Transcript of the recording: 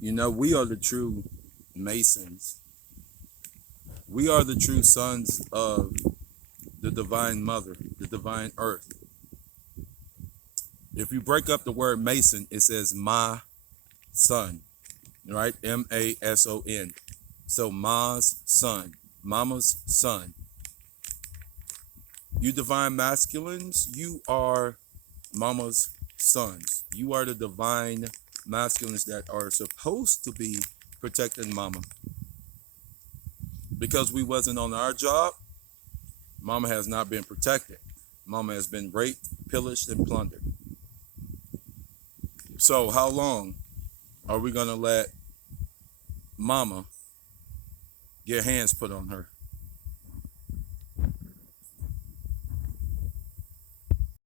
You know, we are the true Masons. We are the true sons of the divine mother, the divine earth. If you break up the word Mason, it says my son, right? Mason. So Ma's son, mama's son. You divine masculines, you are mama's sons. You are the divine masculines that are supposed to be protecting mama. Because we wasn't on our job, mama has not been protected. Mama has been raped, pillaged, and plundered. So how long are we gonna let mama get hands put on her?